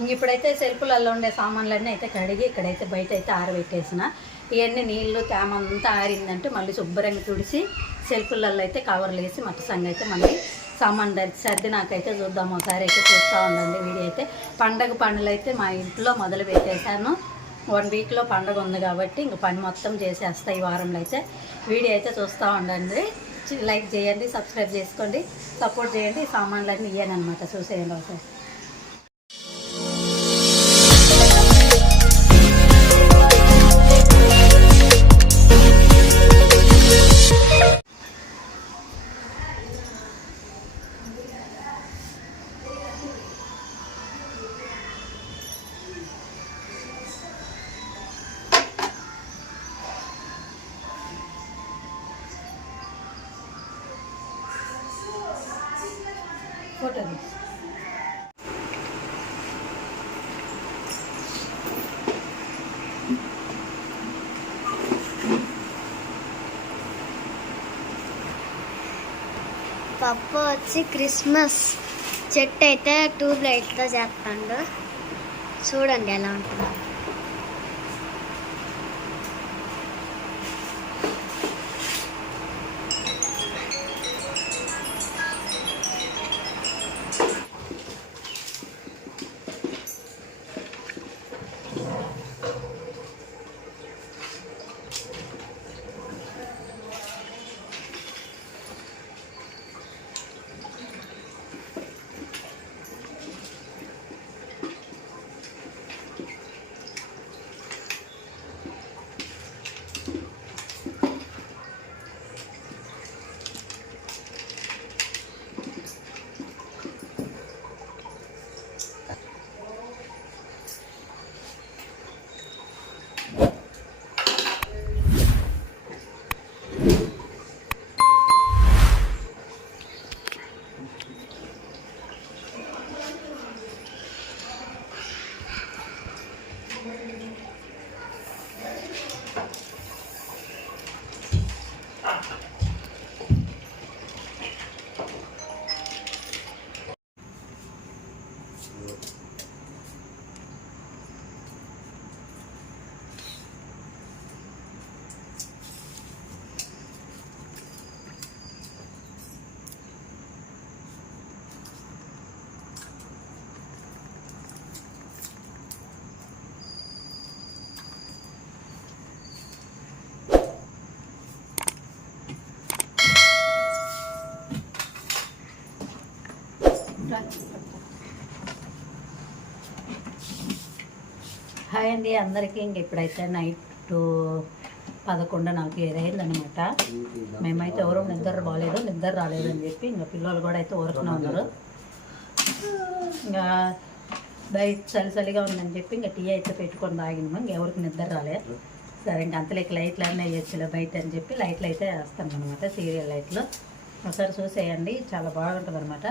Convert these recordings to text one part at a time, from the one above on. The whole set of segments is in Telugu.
ఇంక ఇప్పుడైతే సెల్ఫ్లలో ఉండే సామాన్లన్నీ అయితే కడిగి ఇక్కడైతే బయట అయితే ఆరబెట్టేసిన. ఇవన్నీ నీళ్ళు తేమంతా ఆరిందంటే మళ్ళీ శుభ్రంగా తుడిసి సెల్ఫ్లలో అయితే కవర్లు వేసి మట్టసంగా అయితే మళ్ళీ సామాన్ సర్ది నాకైతే చూద్దాం ఒకసారి అయితే చూస్తూ ఉండండి వీడియో అయితే. పండగ పనులు అయితే మా ఇంట్లో మొదలు పెట్టేశాను. 1 వీక్లో పండగ ఉంది కాబట్టి ఇంక పని మొత్తం చేసేస్తా ఈ వారంలో అయితే. వీడియో అయితే చూస్తూ ఉండండి, లైక్ చేయండి, సబ్స్క్రైబ్ చేసుకోండి, సపోర్ట్ చేయండి. ఈ సామాన్లన్నీ ఇయ్యానమాట, చూసేయండి ఒకసారి. ఫోటో పప్పు వచ్చి క్రిస్మస్ చెట్టు అయితే ట్యూబ్ లైట్తో చేస్తాడు. చూడండి ఎలా ఉంటుందో. హాయ్ అండి అందరికీ. ఇంక ఇప్పుడైతే నైట్ 11:40 అయిందనమాట. మేమైతే ఎవరూ నిద్ర రాలేదు అని చెప్పి ఇంకా పిల్లలు కూడా అయితే ఊరుకునే ఉన్నారు. ఇంకా బయట చలిగా ఉందని చెప్పి ఇంకా టీ అయితే పెట్టుకొని తాగినాము. ఇంకెవరికి నిద్ర రాలేదు. సరే ఇంక అంతలోకి లైట్లు అన్నీ వేయచ్చులే బయట అని చెప్పి లైట్లు అయితే వేస్తాను అనమాట. సీరియల్ లైట్లు ఒకసారి చూసేయండి, చాలా బాగుంటుంది అనమాట.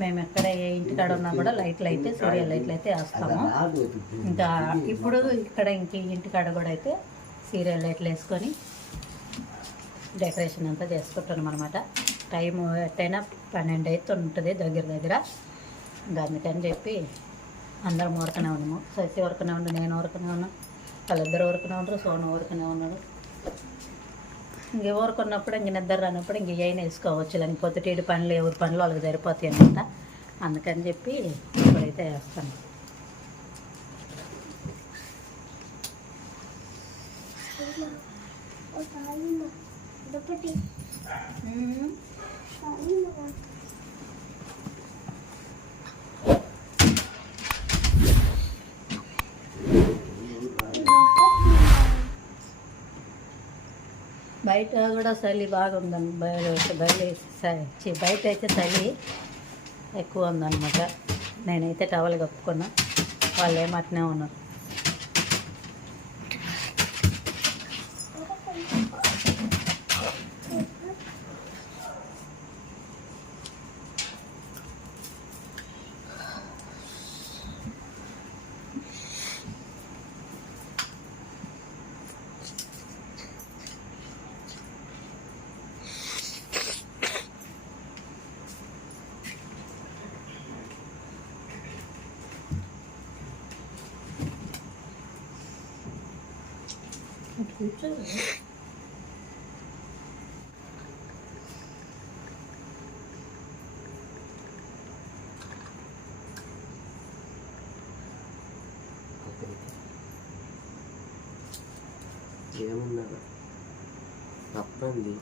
మేము ఎక్కడ ఏ ఇంటికాడ ఉన్నా కూడా లైట్లు అయితే సీరియల్ లైట్లు అయితే వేస్తాము. ఇంకా ఇప్పుడు ఇక్కడ ఇంక ఇంటికాడ కూడా అయితే సీరియల్ లైట్లు వేసుకొని డెకరేషన్ అంతా చేసుకుంటున్నాం అనమాట. టైము ఎట్టయినా 12 అయితే ఉంటుంది దగ్గర. ఇంకా అందుకని చెప్పి అందరం ఊరకనే ఉన్నాము. శశి ఊరకనే ఉండు, నేను ఊరకనే ఉన్నాను, వాళ్ళిద్దరు ఊరకనే ఉండరు, సోను ఊరకనే ఉన్నాడు. ఇంక ఊరుకున్నప్పుడు ఇంక నిద్ర రానప్పుడు ఇంక ఏమైనా వేసుకోవచ్చు. అని పొద్దుటీడి పనులు ఎవరి పనులు వాళ్ళకి సరిపోతాయి అనమాట. అందుకని చెప్పి ఇప్పుడైతే వేస్తాను. బయట కూడా చలి బాగుందండి. బయట అయితే చలి ఎక్కువ ఉందన్నమాట. నేనైతే టవల్ కప్పుకున్నా, వాళ్ళు ఏమట్నే ఉన్నారు. కూర్చోరు. ఏమున్నా తప్పండి.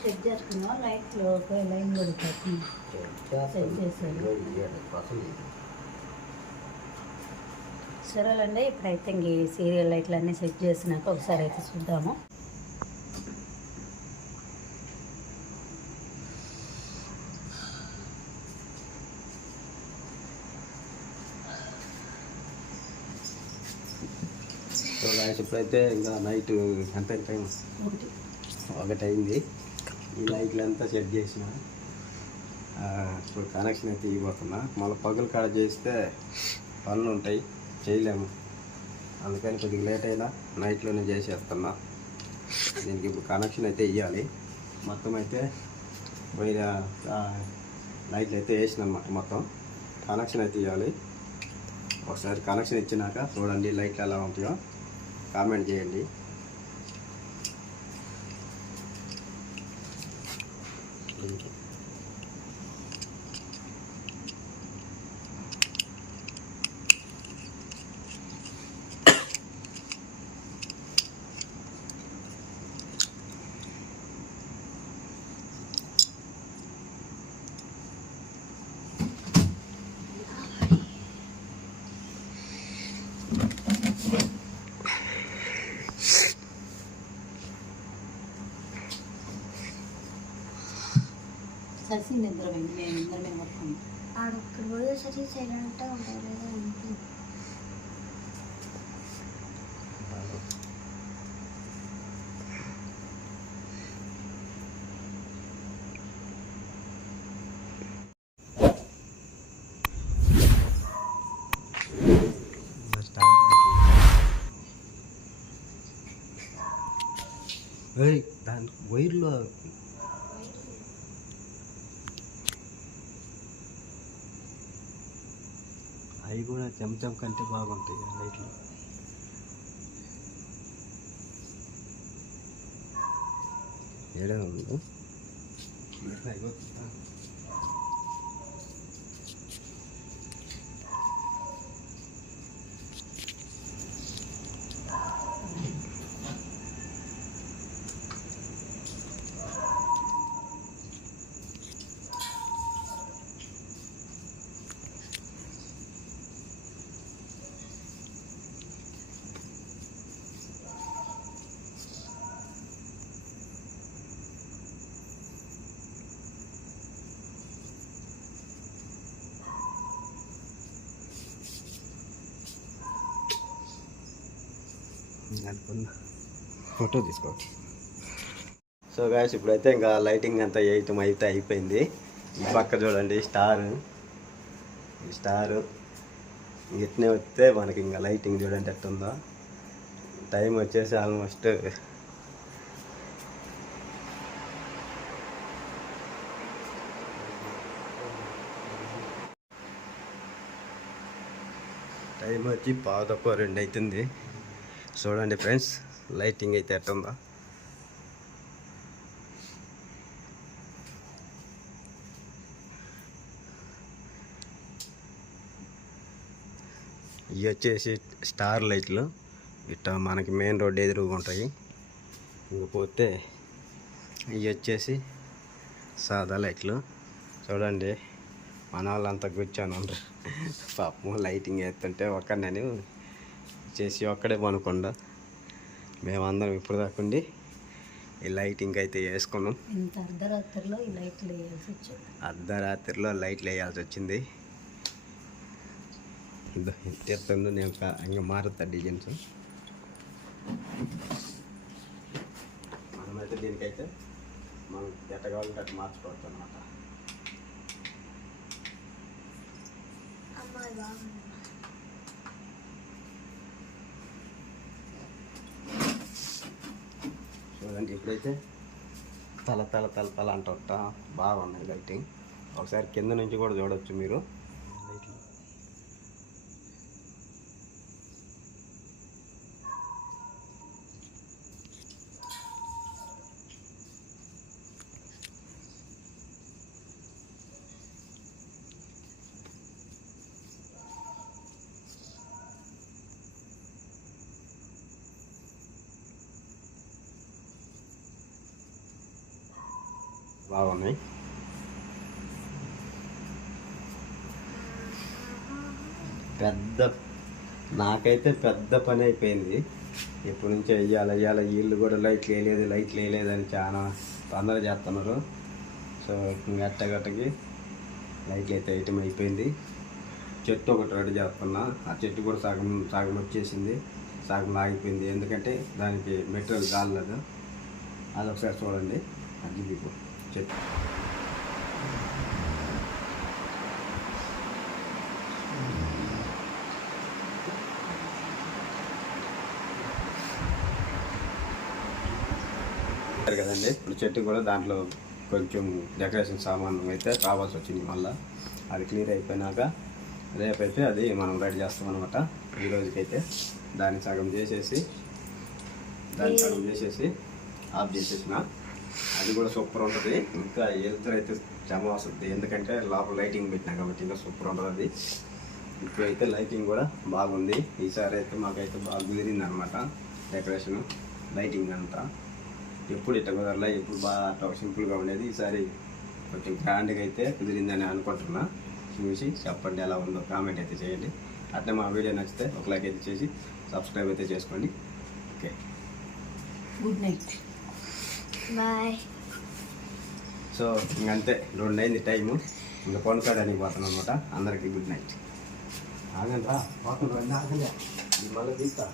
సెట్ చేసుకున్నా లైట్లో ఒక లైన్ పడుతుంది. సెట్ చేశాను. సరేలండి, ఇప్పుడైతే ఇంక ఈ సీరియల్ లైట్లు అన్నీ సెట్ చేసినాక ఒకసారి అయితే చూద్దాము. సో గాయస్ ఇప్పుడైతే ఇంకా నైట్ ఎంత టైం? 1 అయింది. ఈ లైట్లు అంతా సెట్ చేసిన ఇప్పుడు కనెక్షన్ అయితే ఇవ్వబోతున్నా. మళ్ళీ పగులు కాడ చేస్తే పనులు ఉంటాయి, చేయలేము. అందుకని కొద్దిగా లేట్ అయినా నైట్లోనే చేసేస్తున్నా. దీనికి ఇప్పుడు కనెక్షన్ అయితే ఇవ్వాలి. మొత్తం అయితే వైర్ లైట్లు అయితే వేసినమాట. మొత్తం కనెక్షన్ అయితే ఇవ్వాలి. ఒకసారి కనెక్షన్ ఇచ్చినాక చూడండి లైట్లు ఎలా ఉంటాయో కామెంట్ చేయండి. ససి నిద్రపోయింది, మేము ఇద్దరమే మొత్తం. ఆడొక్కడు పోయేసరికి సైలెంట్గా ఉంటారు లేదా అంతే. దాని వైర్లో అవి కూడా చెంచం కంటే బాగుంటాయి ఆ లైట్లు. ఏడా ఉంది అనుకున్నా. ఫోటో తీసుకోండి. సో గాయస్ ఇప్పుడైతే ఇంకా లైటింగ్ అంతా వేయటం అయితే అయిపోయింది. ఈ పక్క చూడండి స్టారు ఇట్నే వస్తే మనకి ఇంకా లైటింగ్ చూడండి ఎట్టుందో. టైం వచ్చేసి ఆల్మోస్ట్ టైం వచ్చి 1:02 అవుతుంది. చూడండి ఫ్రెండ్స్ లైటింగ్ అయితే ఎట్టుందో. ఇవి వచ్చేసి స్టార్ లైట్లు. ఇట్లా మనకి మెయిన్ రోడ్ ఎదురుగా ఉంటాయి. ఇంకపోతే ఇవి వచ్చేసి సాదా లైట్లు. చూడండి మన వాళ్ళంతా కూర్చొని ఉంటారు. పాపం లైటింగ్ వేస్తుంటే నేను చేసి ఒక్కడే పనుకుండా మేమందరం ఇప్పుడు దాకుండి ఈ లైటింగ్ అయితే వేసుకున్నాం. అర్ధరాత్రిలో లైట్లు వేయాల్సి వచ్చింది. ఎత్తుండు నేను ఇంకా మారుతా డిజైన్స్. మనమైతే దీనికైతే మనం ఎట్ట కావాలంటే అట్లా మార్చుకోవచ్చు అనమాట. అమ్మాయి బాగుంది. చూడండి ఇప్పుడైతే తల తల తల తల అంట బాగున్నాయి లైటింగ్. ఒకసారి కింద నుంచి కూడా చూడవచ్చు మీరు. లైట్లు బాగున్నాయి. నాకైతే పెద్ద పని అయిపోయింది. ఎప్పటి నుంచో వెయ్యాలి వీళ్ళు కూడా లైట్లు వేయలేదు అని చాలా తొందర చేస్తున్నారు. సో గట్టకి లైట్లు అయితే వేయటం అయిపోయింది. చెట్టు ఒకటి రెడీ చేస్తున్నా. ఆ చెట్టు కూడా సగం వచ్చేసింది, సగం ఆగిపోయింది. ఎందుకంటే దానికి మెటీరియల్ కాలేదు. అది ఒకసారి చూడండి. అది మీకు చెట్టు కదండి. ఇప్పుడు చెట్టు కూడా దాంట్లో కొంచెం డెకరేషన్ సామాను అయితే కావాల్సి వచ్చింది. మళ్ళీ అది క్లియర్ అయిపోయినాక రేపైతే అది మనం రెడీ చేస్తాం అనమాట. ఈ రోజుకైతే దాన్ని సగం చేసేసి ఆఫ్ చేసేసిన. అది కూడా సూపర్ ఉంటుంది. ఇంకా వెళ్తూ అయితే జమ వస్తుంది, ఎందుకంటే లోపల లైటింగ్ పెట్టినా కాబట్టి ఇంకా సూపర్ ఉంటుంది అది. ఇప్పుడైతే లైటింగ్ కూడా బాగుంది. ఈసారి అయితే మాకైతే బాగా కుదిరింది అనమాట డెకరేషన్ లైటింగ్ అంతా. ఎప్పుడు ఇట్లా కుదరలే, ఎప్పుడు బాగా సింపుల్గా ఉండేది. ఈసారి కొంచెం గ్రాండ్గా అయితే కుదిరిందని అనుకుంటున్నా. చూసి చెప్పండి ఎలా ఉందో, కామెంట్ అయితే చేయండి. అట్లా మా వీడియో నచ్చితే ఒక లైక్ అయితే చేసి సబ్స్క్రైబ్ అయితే చేసుకోండి. Okay, good night, bye. So ఇంకంతే 2 అయింది టైము. ఇంకా పనుకోవడానికి పోతాను అనమాట. అందరికీ గుడ్ నైట్. ఆగండి రా, పోతుంది ఆగలే మళ్ళీ తీస్తా.